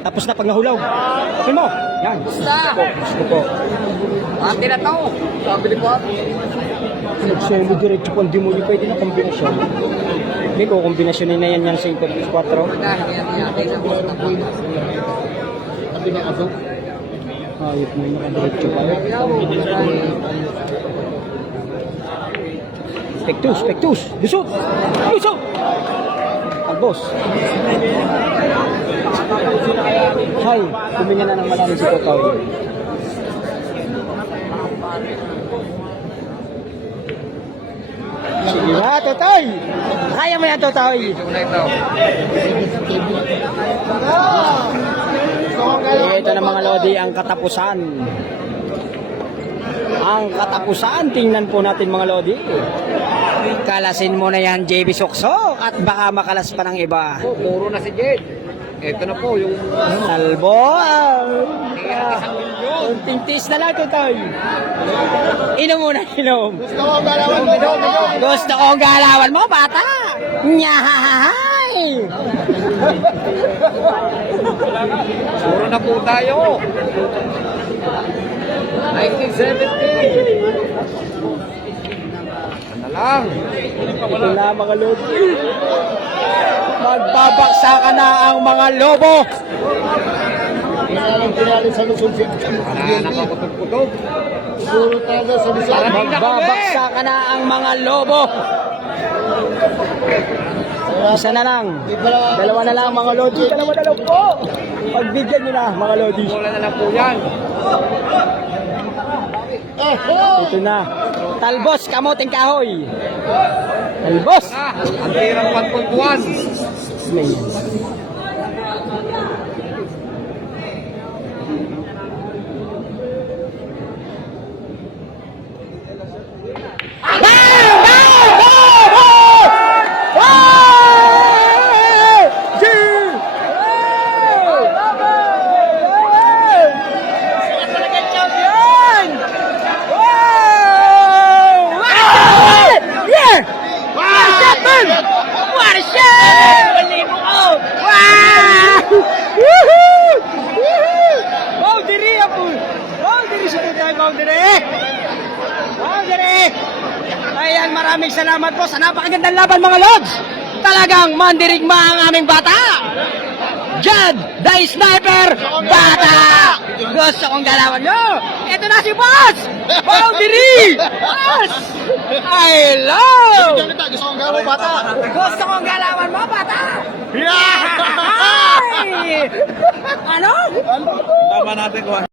Tapos na pag nahulaw. Sabi mo. Yan. Gusto. Gusto po. Ate na to. Sabi ni Bob. Nagselo diretso po. Hindi mo pwede na kombinasyon. Hindi ko kombinasyonin na yan sa Interviews 4. Sabi na kaso. Ayot mo yung nakadiretso pa. Spektus. Lusot. Albos. Hay, kuminga na ng malalim si Totoy. Sige na, Totoy. Kaya mo yan, Totoy. Ito na mga lodi, ang katapusan. Tingnan po natin mga lodi. Kalasin mo na yan, JB Soksok, at baka makalas pa ng iba. Puro na si Jed. Ito na po yung Talbo. Tintis na lang, Totoy. Inom muna, inom. Gusto kong galawan mo, bata. Nyahahay. puro na po tayo. 1970. Ano lang. Ito na mga lobo. Magbabaksakan na ang mga lobo. Pinalin sa Luzon City. Nakakutog-kutog. Puro talaga sa Luzon. Magbabaksakan na ang mga lobo. Isa na lang. Dalawa na lang mga lodi. Dalawa na lang po. Pagbigyan nyo na mga lodi. Wala na lang po yan. Ito na. Talbos, kamuting kahoy. Talbos. Ang tirang 1.1. Ayan, maraming salamat po sa napakagandang laban mga lods. Talagang mandirigma ang aming bata. Jad, the sniper, bata. Gusto kong galawan nyo. Ito na si Boss. Boundary. Boss. I love. Gusto kong galawan bata. Gusto kong galawan mo, bata. Yeah! Ano? Tama natin ko.